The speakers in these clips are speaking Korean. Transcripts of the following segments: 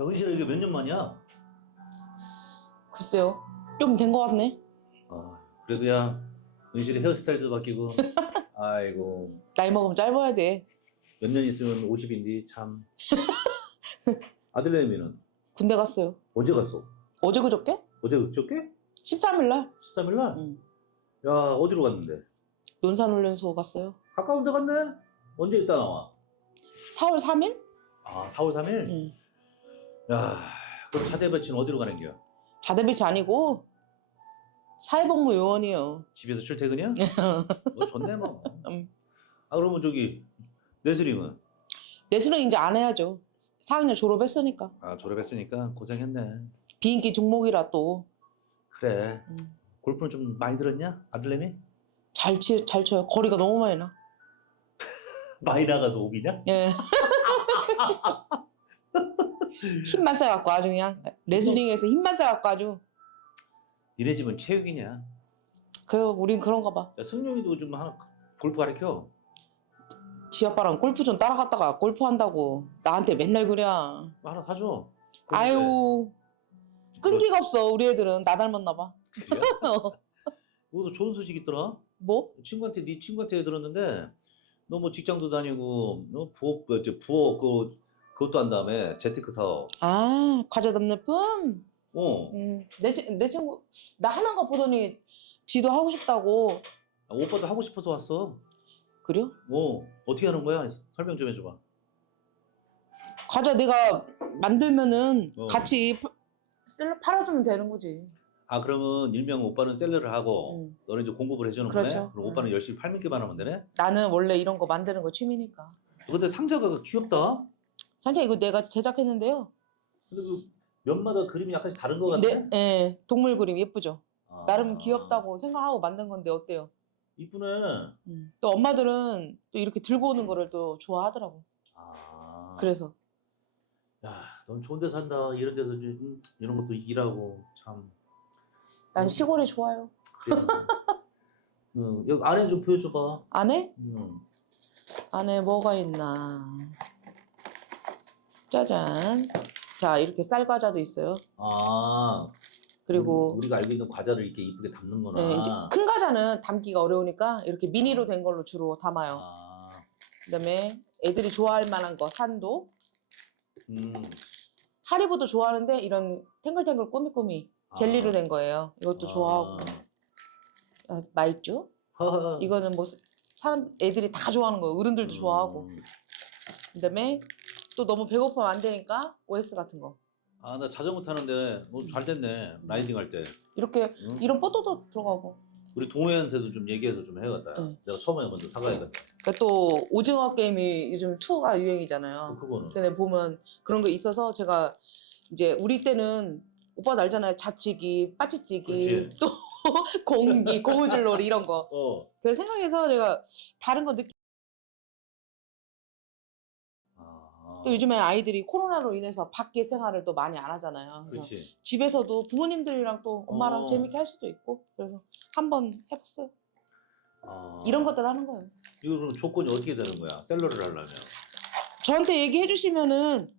야, 은실아 이게 몇 년 만이야? 글쎄요. 좀 된 것 같네. 아, 그래도 야, 은실이 헤어스타일도 바뀌고, 아이고, 나이 먹으면 짧아야 돼. 몇 년 있으면 50인데, 참. 아들내미는 군대 갔어요. 언제 갔어? 어제 그저께? 어제 그저께? 13일 날. 13일 날? 응. 야, 어디로 갔는데? 논산훈련소 갔어요. 가까운 데 갔네? 언제 있다 나와? 4월 3일? 아, 4월 3일? 응. 야, 그럼 차대 배치는 어디로 가는 거야? 자대비치 아니고 사회복무 요원이요. 집에서 출퇴근이야? 뭐 좋네 뭐. 음. 아 그러면 저기 레슬링은 레슬링 이제 안 해야죠. 4학년 졸업했으니까. 아 졸업했으니까 고생했네. 비인기 종목이라 또. 그래. 음. 골프는 좀 많이 들었냐 아들내미? 잘, 치, 잘 쳐요. 거리가 너무 많이 나. 많이 나가서 오기냐? 예. 힘만 세갖고 아주 그냥 레슬링에서 힘만 세갖고 아주 니네 집은 체육이냐? 그래요 우린 그런가 봐 야, 승용이도 좀 하나 골프 가르쳐. 지 아빠랑 골프 좀 따라갔다가 골프 한다고 나한테 맨날 그래 하나 사줘. 아유 끈기가 없어 우리 애들은 나 닮았나 봐 그래? 좋은 소식 있더라. 뭐? 친구한테 네 친구한테 들었는데 너 뭐 직장도 다니고 너 부업 그 이제 부업 그 그것도 한 다음에 재테크 사업. 아 과자 담례품? 어. 음, 내, 친- 내 친구 나 하나가 보더니 지도 하고 싶다고 아, 오빠도 하고 싶어서 왔어. 그래요? 어, 어떻게 하는 거야? 설명 좀 해줘봐. 과자 내가 만들면은 어. 같이 파- 셀러 팔아주면 되는 거지 아, 그러면 일명 오빠는 셀러를 하고, 음. 너는 이제 공급을 해주는 그렇죠. 거네? 그럼 음. 오빠는 열심히 팔면기만 하면 되네? 나는 원래 이런 거 만드는 거 취미니까 근데 상자가 귀엽다? 산자 이거 내가 제작했는데요 근데 그 면마다 그림이 약간씩 다른 것 같네? 네, 예, 동물 그림 예쁘죠 아, 나름 귀엽다고 생각하고 만든 건데 어때요? 이쁘네. 음. 또 엄마들은 또 이렇게 들고 오는 거를 또 좋아하더라고 아. 그래서 야, 넌 좋은 데 산다. 이런 데서 좀, 이런 것도 일하고, 참. 난 음. 시골이 좋아요 그래. 응, 여기 안에 좀 보여줘봐. 안에? 응. 안에 뭐가 있나 짜잔 자 이렇게 쌀과자도 있어요 아. 그리고 우리가 알고 있는 과자를 이렇게 이쁘게 담는구나. 예, 이제 큰 과자는 담기가 어려우니까 이렇게 미니로 된 걸로 주로 담아요 아. 그다음에 애들이 좋아할 만한 거 산도 음. 하리보도 좋아하는데 이런 탱글탱글 꾸미꾸미 젤리로 아. 된 거예요 이것도 좋아하고 아, 마이쮸 하하. 이거는 뭐 사람 애들이 다 좋아하는 거 어른들도 좋아하고 음. 그다음에 또 너무 배고프면 안 되니까 OS 같은 거 아, 나 자전거 타는데 뭐 잘 됐네. 라이딩 할 때. 이렇게 응? 이런 뽀또도 들어가고 우리 동호회한테도 좀 얘기해서 좀 해야겠다. 응. 내가 처음에 먼저 사가야겠다. 그또 오징어 게임이 요즘 2가 유행이잖아요 그- 그거는. 근데 보면 그런 거 있어서 제가 이제 우리 때는 오빠도 알잖아요 자치기 빠찌찌기 그렇지. 또 공기 고무줄놀이 이런 거 어. 그래서 생각해서 제가 다른 거 느끼 또 요즘에 아이들이 코로나로 인해서 밖에 생활을 또 많이 안 하잖아요. 그래서 그렇지. 집에서도 부모님들이랑 또 엄마랑 어. 재밌게 할 수도 있고 그래서 한번 해봤어요. 아. 이런 것들 하는 거예요. 이거 그럼 조건이 어떻게 되는 거야? 셀러를 하려면. 저한테 얘기해 주시면은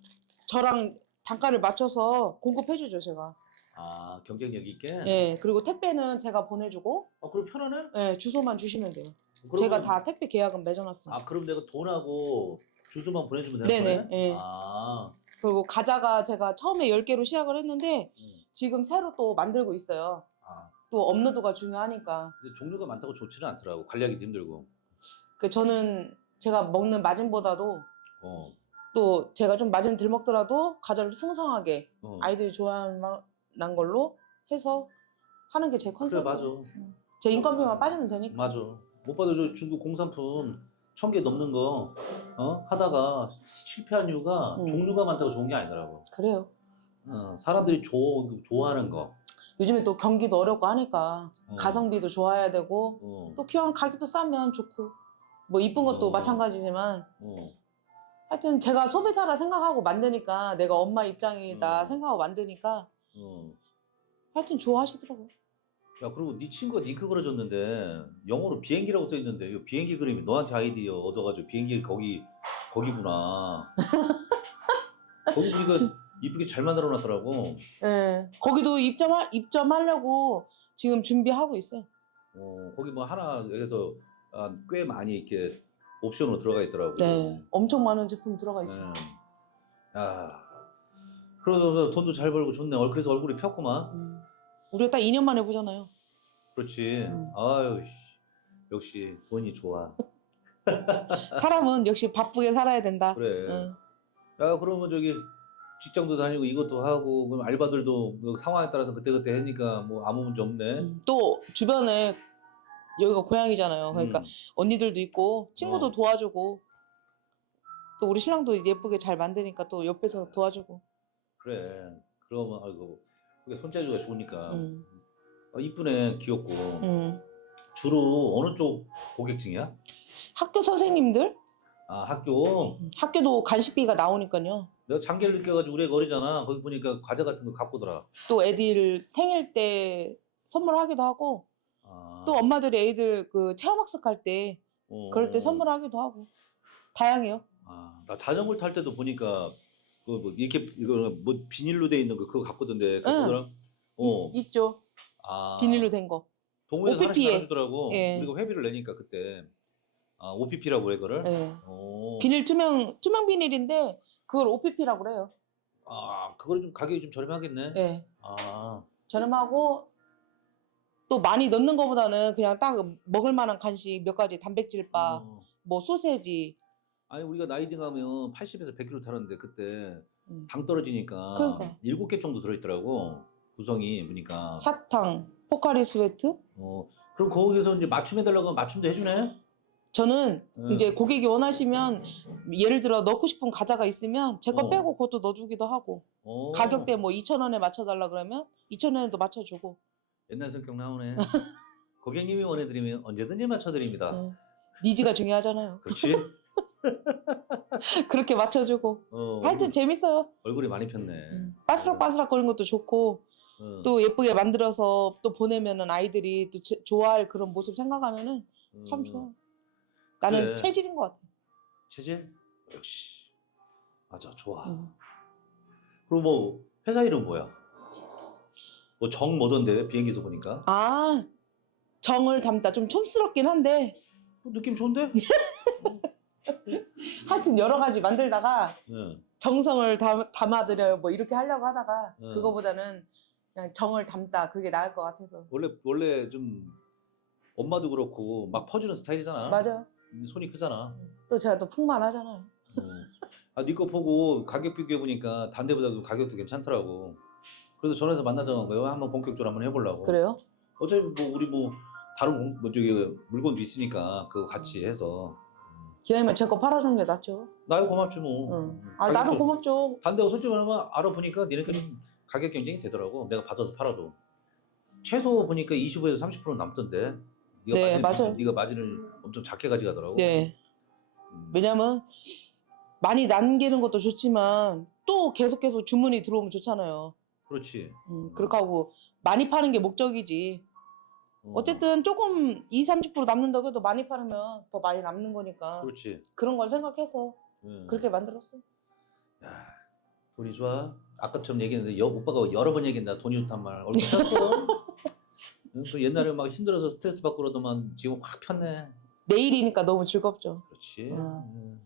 저랑 단가를 맞춰서 공급해 주죠 제가. 아, 경쟁력 있게? 예 그리고 택배는 제가 보내주고 아, 그럼 편하네? 예 주소만 주시면 돼요. 그러면- 제가 다 택배 계약은 맺어놨어요. 아, 그럼 내가 돈하고 주소만 보내주면 되는 네네, 거네? 예. 아. 그리고 과자가 제가 처음에 10개로 시작을 했는데 음. 지금 새로 또 만들고 있어요. 아. 또 업로드가 중요하니까. 근데 종류가 많다고 좋지는 않더라고. 관리하기도 힘들고. 그 저는 제가 먹는 마진보다도 어. 또 제가 좀 마진 덜 먹더라도 과자를 풍성하게 어. 아이들이 좋아하는 걸로 해서 하는 게 제 그래, 컨셉. 맞아. 제 인건비만 빠지면 되니까. 맞아. 오빠도 저 중국 공산품 천 개 넘는 거, 어? 하다가 실패한 이유가 음. 종류가 많다고 좋은 게 아니더라고. 그래요. 어, 사람들이 좋아, 좋아하는 거. 요즘에 또 경기도 어렵고 하니까 어. 가성비도 좋아야 되고 어. 또 기왕 가격도 싸면 좋고 뭐 이쁜 것도 어. 마찬가지지만 어. 하여튼 제가 소비자라 생각하고 만드니까 내가 엄마 입장이다 음. 생각하고 만드니까 어. 하여튼 좋아하시더라고요. 야, 그리고 네 친구가 링크 그려줬는데, 영어로 비행기라고 써있는데, 이 비행기 그림이 너한테 아이디어 얻어가지고 비행기 거기, 거기구나. 거기 보니까 이쁘게 잘 만들어 놨더라고. 예. 거기도 입점하, 입점하려고 지금 준비하고 있어요. 어, 거기 뭐 하나 여기서 아, 꽤 많이 이렇게 옵션으로 들어가 있더라고. 네. 엄청 많은 제품 들어가 있어요. 네. 아, 그러다 돈도 잘 벌고 좋네. 얼- 그래서 얼굴이 폈구만. 음. 우리가 딱 2년 만에 보잖아요. 그렇지. 음. 아유, 씨. 역시 돈이 좋아. 사람은 역시 바쁘게 살아야 된다. 그래. 응. 야, 그러면 저기 직장도 다니고 이것도 하고 그럼 알바들도 그 상황에 따라서 그때그때 하니까 뭐 아무 문제 없네. 음. 또 주변에 여기가 고향이잖아요. 그러니까 음, 언니들도 있고 친구도 어. 도와주고 또 우리 신랑도 예쁘게 잘 만드니까 또 옆에서 도와주고. 그래. 그러면 아이고 그게 손재주가 좋으니까 음. 아, 이쁘네, 귀엽고. 음. 주로 어느 쪽 고객층이야? 학교 선생님들 아, 학교. 음, 학교도 간식비가 나오니까요. 내가 장기를 느껴가지고 우리 거리잖아. 거기 보니까 과자 같은 거 갖고 오더라. 또 애들 생일 때 선물하기도 하고 아, 또 엄마들이 애들 그 체험학습 할 때 어. 그럴 때 선물하기도 하고 다양해요. 아, 나 자전거를 탈 때도 보니까 그 뭐 이렇게 이거 뭐 비닐로 돼 있는 거 그거 갖고 오던데 갖고 응. 오더라. 어. 있, 죠 아. 비닐로 된 거. 동호회에서 하나씩 OPP 에. 나눠주더라고. 예. 우리가 회비를 내니까 그때. 아, OPP라고 그래, 그거를? 예. 오. 비닐 투명 투명 비닐인데 그걸 OPP라고 그래요. 아, 그거를 좀 가격이 좀 저렴하겠네. 예. 아, 저렴하고 또 많이 넣는 것보다는 그냥 딱 먹을 만한 간식 몇 가지 단백질바, 어. 뭐 소세지. 아니, 우리가 나이딩 하면 80에서 100km 타는데 그때 음. 당 떨어지니까 그러니까. 일곱 개 정도 들어있더라고. 구성이 보니까. 사탕, 포카리 스웨트. 어, 그럼 거기서 이제 맞춤 해달라고 하면 맞춤도 해주네? 저는 응. 이제 고객이 원하시면 예를 들어 넣고 싶은 과자가 있으면 제 거 어. 빼고 그것도 넣어주기도 하고 어. 가격대 뭐 2,000원에 맞춰달라 그러면 2,000원에도 맞춰주고 옛날 성격 나오네. 고객님이 원해드리면 언제든지 맞춰드립니다. 응. 니즈가 중요하잖아요. 그렇지? 그렇게 맞춰주고 어, 하여튼 재밌어요. 얼굴이 많이 폈네. 음. 바스락바스락 거리는 것도 좋고 어, 또 예쁘게 만들어서 또 보내면은 아이들이 또 제- 좋아할 그런 모습 생각하면은 참 음, 좋아. 나는 그래. 체질인 것 같아. 체질? 역시. 맞아, 좋아. 음. 그리고 뭐 회사 이름 뭐야? 뭐 정 뭐던데 비행기에서 보니까 아 정을 담다 좀 촌스럽긴 한데 어, 느낌 좋은데? 하여튼 여러 가지 만들다가 응. 정성을 담, 담아드려요 뭐 이렇게 하려고 하다가 응. 그거보다는 그냥 정을 담다 그게 나을 것 같아서 원래 원래 좀 엄마도 그렇고 막 퍼주는 스타일이잖아. 맞아 손이 크잖아. 또 제가 또 풍만하잖아요 어. 아, 네거 보고 가격 비교해 보니까 단대보다도 가격도 괜찮더라고. 그래서 전화해서 만나자고 한 거예요. 한번 본격적으로 한번 해보려고. 그래요? 어차피 뭐 우리 뭐 다른 공- 뭐 저기 물건도 있으니까 그거 같이 해서. 기왕이면 제 거 팔아주는 게 낫죠 나야 고맙지 뭐. 응. 아 나도 가격도- 고맙죠 단대가 솔직히 말하면 알아보니까 니네가 좀 가격 경쟁이 되더라고. 내가 받아서 팔아도. 최소 보니까 25에서 30% 남던데. 네가 네, 맞아요. 네가 마진을 엄청 작게 가져가더라고. 네 음. 왜냐면 많이 남기는 것도 좋지만 또 계속 계속 주문이 들어오면 좋잖아요 그렇지. 음, 그렇게 하고 많이 파는 게 목적이지 어, 어쨌든 조금 2, 30% 남는다고 해도 많이 팔으면 더 많이 남는 거니까 그렇지. 그런 걸 생각해서 음. 그렇게 만들었어요. 야, 돈이 좋아. 아까처럼 얘기했는데 여, 오빠가 여러 번 얘기했나 돈이 좋단 말. 얼굴 폈어. 응, 그 옛날에 막 힘들어서 스트레스 받고 그러더만 지금 확 폈네. 내일이니까 너무 즐겁죠. 그렇지. 아. 응,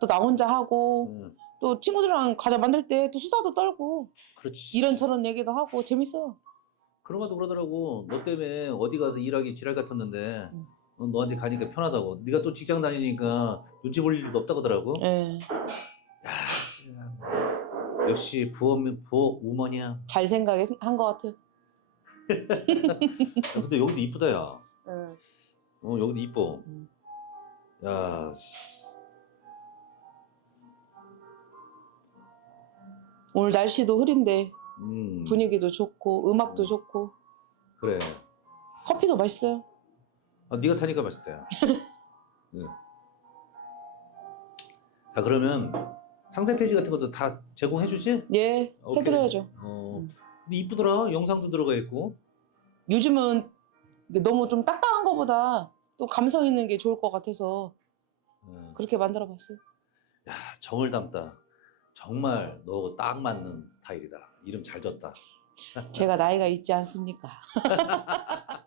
또나 혼자 하고 응, 또 친구들이랑 과자 만들 때 또 수다도 떨고 그렇지. 이런저런 얘기도 하고 재밌어요. 그럼에도 그러더라고. 너 때문에 어디 가서 일하기 지랄 같았는데 음. 어, 너한테 가니까 편하다고. 네가 또 직장 다니니까 눈치 볼 일도 없다고 하더라고. 예. 야, 참. 역시 부업면 부업 우먼이야. 잘 생각한 것 같아요. 야, 근데 여기도 이쁘다 야. 예. 어 여기도 이뻐. 음. 야, 오늘 날씨도 흐린데 음, 분위기도 좋고 음악도 좋고 그래. 커피도 맛있어요. 아, 네가 타니까 맛있다. 응. 자 그러면 상세 페이지 같은 것도 다 제공해주지? 예, 오케이. 해드려야죠. 어. 음. 근데 이쁘더라. 영상도 들어가 있고. 요즘은 너무 좀 딱딱한 것보다 또 감성 있는 게 좋을 것 같아서 어. 그렇게 만들어 봤어요. 야 정을 담다. 정말 너하고 딱 맞는 스타일이다. 이름 잘 졌다. 제가 나이가 있지 않습니까?